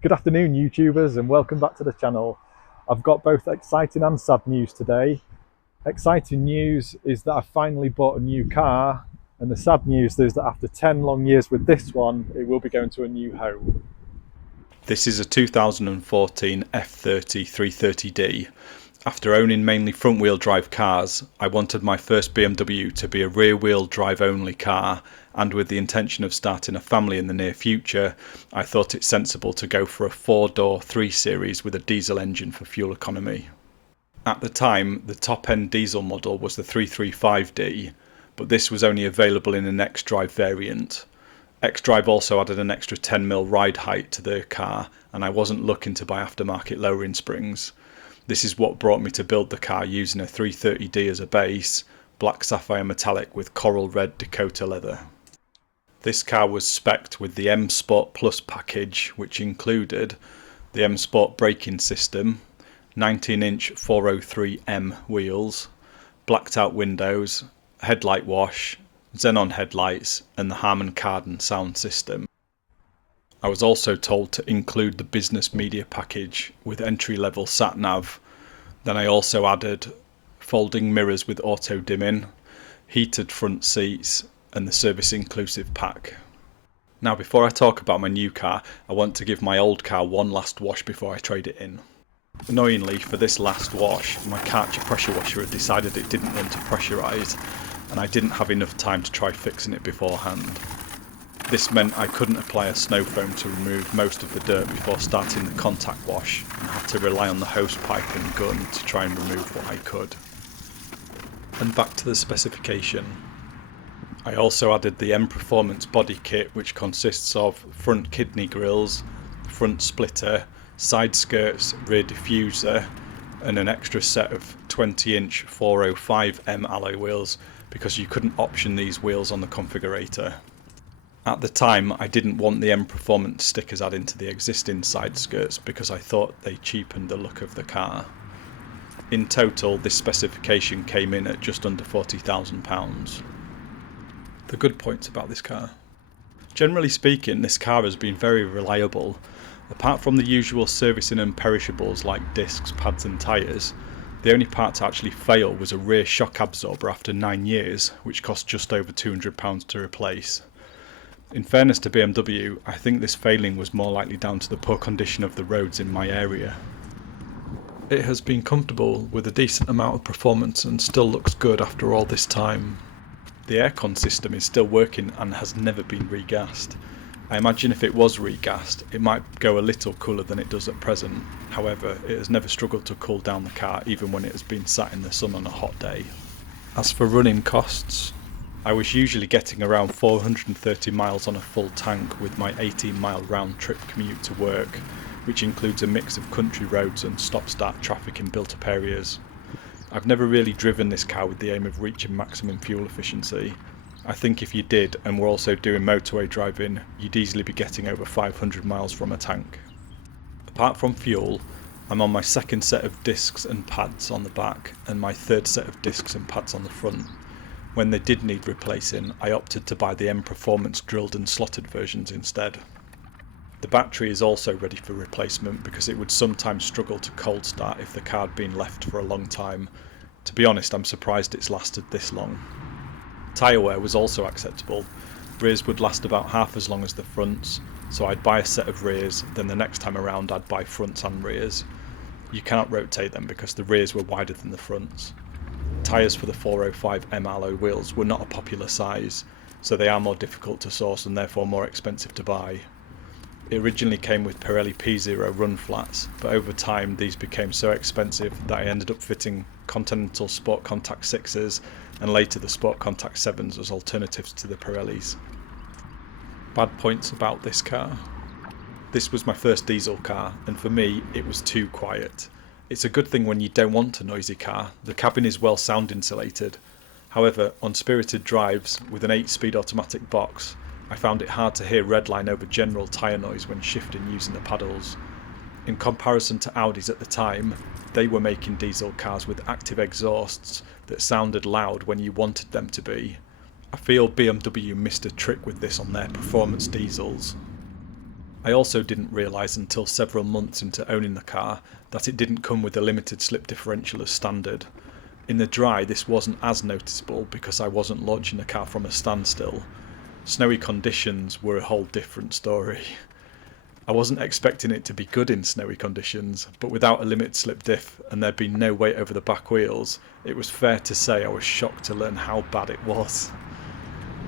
Good afternoon, YouTubers, and welcome back to the channel. I've got both exciting and sad news today. Exciting news is that I finally bought a new car, and the sad news is that after 10 long years with this one, it will be going to a new home. This is a 2014 F30 330D. After owning mainly front-wheel drive cars, I wanted my first BMW to be a rear-wheel drive only car, and with the intention of starting a family in the near future, I thought it sensible to go for a 4-door 3 Series with a diesel engine for fuel economy. At the time, the top-end diesel model was the 335D, but this was only available in an X-Drive variant. X-Drive also added an extra 10mm ride height to the car, and I wasn't looking to buy aftermarket lowering springs. This is what brought me to build the car using a 330D as a base, black sapphire metallic with coral red Dakota leather. This car was spec'd with the M Sport Plus package, which included the M Sport braking system, 19-inch 403M wheels, blacked out windows, headlight wash, Xenon headlights, and the Harmon Kardon sound system. I was also told to include the business media package with entry-level sat-nav. Then I also added folding mirrors with auto dimming, heated front seats, and the service inclusive pack. Now, before I talk about my new car, I want to give my old car one last wash before I trade it in. Annoyingly, for this last wash, my Karcher pressure washer had decided it didn't run to pressurise, and I didn't have enough time to try fixing it beforehand. This meant I couldn't apply a snow foam to remove most of the dirt before starting the contact wash, and had to rely on the hose pipe and gun to try and remove what I could. And back to the specification. I also added the M Performance body kit, which consists of front kidney grills, front splitter, side skirts, rear diffuser, and an extra set of 20-inch 405M alloy wheels, because you couldn't option these wheels on the configurator. At the time, I didn't want the M Performance stickers added to the existing side skirts because I thought they cheapened the look of the car. In total, this specification came in at just under £40,000. The good points about this car. Generally speaking, this car has been very reliable. Apart from the usual servicing and perishables like discs, pads and tyres, the only part to actually fail was a rear shock absorber after 9 years, which cost just over £200 to replace. In fairness to BMW, I think this failing was more likely down to the poor condition of the roads in my area. It has been comfortable with a decent amount of performance and still looks good after all this time. The aircon system is still working and has never been regassed. I imagine if it was regassed, it might go a little cooler than it does at present. However, it has never struggled to cool down the car even when it has been sat in the sun on a hot day. As for running costs, I was usually getting around 430 miles on a full tank with my 18-mile round-trip commute to work, which includes a mix of country roads and stop-start traffic in built-up areas. I've never really driven this car with the aim of reaching maximum fuel efficiency. I think if you did and were also doing motorway driving, you'd easily be getting over 500 miles from a tank. Apart from fuel, I'm on my second set of discs and pads on the back and my third set of discs and pads on the front. When they did need replacing, I opted to buy the M Performance drilled and slotted versions instead. The battery is also ready for replacement because it would sometimes struggle to cold start if the car had been left for a long time. To be honest, I'm surprised it's lasted this long. Tyre wear was also acceptable. Rears would last about half as long as the fronts, so I'd buy a set of rears, then the next time around I'd buy fronts and rears. You cannot rotate them because the rears were wider than the fronts. Tyres for the 405M alloy wheels were not a popular size, so they are more difficult to source and therefore more expensive to buy. It originally came with Pirelli P0 run flats, but over time these became so expensive that I ended up fitting Continental Sport Contact 6s and later the Sport Contact 7s as alternatives to the Pirellis. Bad points about this car. This was my first diesel car, and for me it was too quiet. It's a good thing when you don't want a noisy car. The cabin is well sound insulated. However, on spirited drives with an 8-speed automatic box, I found it hard to hear redline over general tyre noise when shifting using the paddles. In comparison to Audis at the time, they were making diesel cars with active exhausts that sounded loud when you wanted them to be. I feel BMW missed a trick with this on their performance diesels. I also didn't realise until several months into owning the car that it didn't come with a limited slip differential as standard. In the dry this wasn't as noticeable because I wasn't launching the car from a standstill. Snowy conditions were a whole different story. I wasn't expecting it to be good in snowy conditions, but without a limited slip diff and there being no weight over the back wheels, it was fair to say I was shocked to learn how bad it was.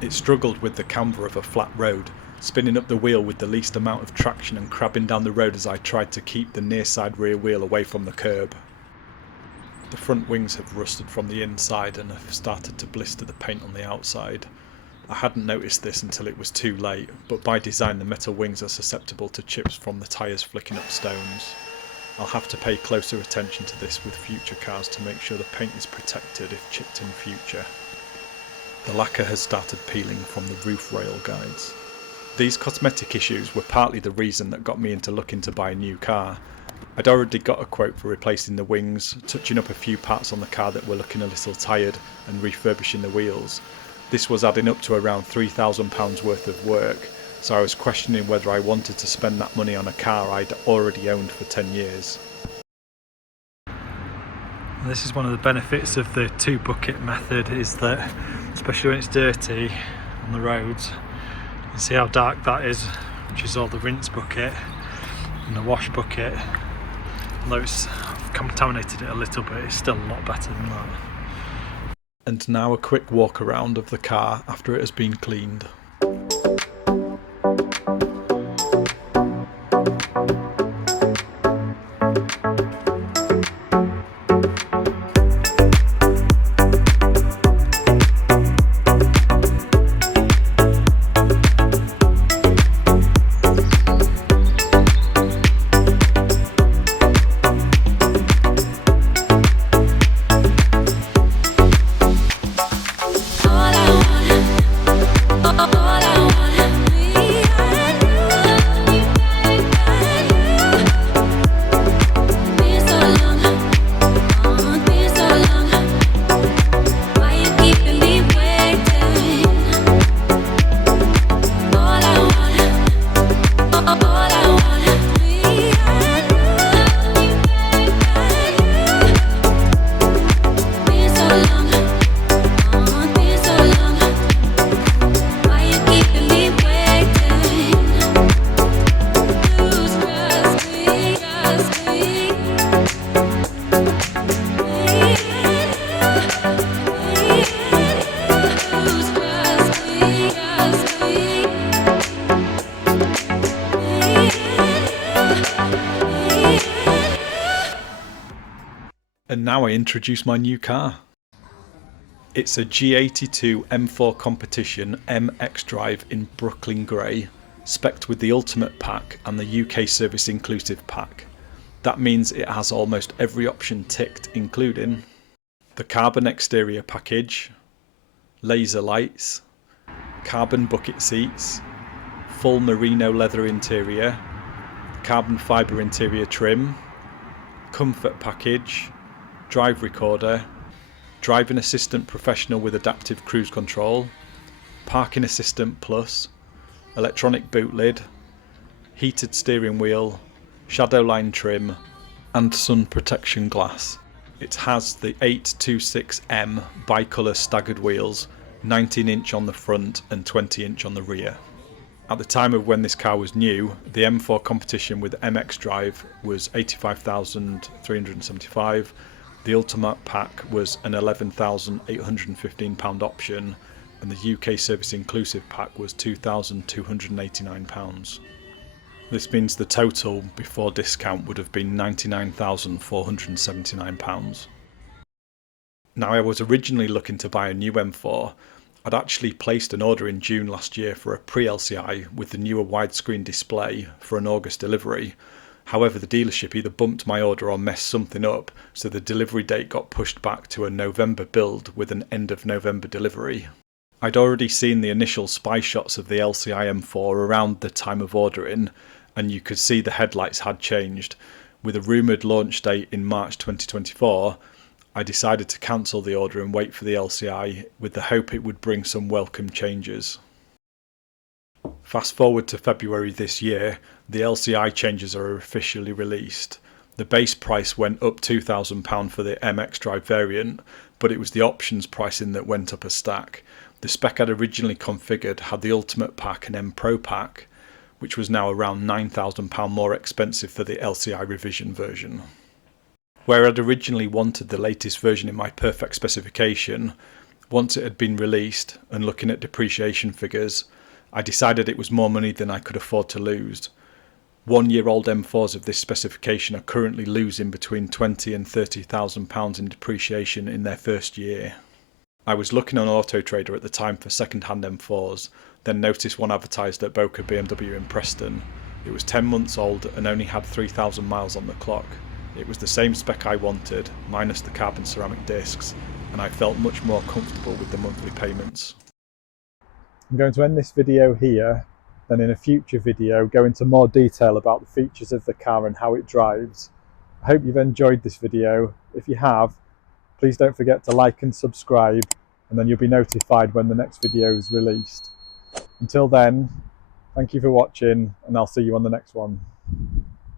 It struggled with the camber of a flat road, spinning up the wheel with the least amount of traction and crabbing down the road as I tried to keep the near side rear wheel away from the curb. The front wings have rusted from the inside and have started to blister the paint on the outside. I hadn't noticed this until it was too late, but by design the metal wings are susceptible to chips from the tyres flicking up stones. I'll have to pay closer attention to this with future cars to make sure the paint is protected if chipped in future. The lacquer has started peeling from the roof rail guides. These cosmetic issues were partly the reason that got me into looking to buy a new car. I'd already got a quote for replacing the wings, touching up a few parts on the car that were looking a little tired, and refurbishing the wheels. This was adding up to around £3,000 worth of work, so I was questioning whether I wanted to spend that money on a car I'd already owned for 10 years. This is one of the benefits of the 2-bucket method, is that especially when it's dirty on the roads, you can see how dark that is, which is all the rinse bucket and the wash bucket. Although it's contaminated it a little bit, it's still a lot better than that. And now a quick walk around of the car after it has been cleaned. And now I introduce my new car. It's a G82 M4 Competition MX Drive in Brooklyn Grey, spec'd with the Ultimate Pack and the UK Service Inclusive Pack. That means it has almost every option ticked, including the carbon exterior package, laser lights, carbon bucket seats, full merino leather interior, carbon fibre interior trim, comfort package, drive recorder, driving assistant professional with adaptive cruise control, parking assistant plus, electronic boot lid, heated steering wheel, shadow line trim and sun protection glass. It has the 826M bicolour staggered wheels, 19-inch on the front and 20-inch on the rear. At the time of when this car was new, the M4 Competition with MX Drive was £85,375. The Ultimate Pack was an £11,815 option, and the UK Service Inclusive Pack was £2,289. This means the total before discount would have been £99,479. Now, I was originally looking to buy a new M4. I'd actually placed an order in June last year for a pre-LCI with the newer widescreen display for an August delivery. However, the dealership either bumped my order or messed something up, so the delivery date got pushed back to a November build with an end of November delivery. I'd already seen the initial spy shots of the LCI M4 around the time of ordering, and you could see the headlights had changed. With a rumoured launch date in March 2024, I decided to cancel the order and wait for the LCI with the hope it would bring some welcome changes. Fast forward to February this year, the LCI changes are officially released. The base price went up £2,000 for the MX Drive variant, but it was the options pricing that went up a stack. The spec I'd originally configured had the Ultimate Pack and M Pro Pack, which was now around £9,000 more expensive for the LCI revision version. Where I'd originally wanted the latest version in my perfect specification, once it had been released and looking at depreciation figures, I decided it was more money than I could afford to lose. 1-year-old M4s of this specification are currently losing between £20,000 and £30,000 in depreciation in their first year. I was looking on Auto Trader at the time for second-hand M4s, then noticed one advertised at Boca BMW in Preston. It was 10 months old and only had 3,000 miles on the clock. It was the same spec I wanted, minus the carbon ceramic discs, and I felt much more comfortable with the monthly payments. I'm going to end this video here, then in a future video go into more detail about the features of the car and how it drives. I hope you've enjoyed this video. If you have, please don't forget to like and subscribe, and then you'll be notified when the next video is released. Until then, thank you for watching, and I'll see you on the next one.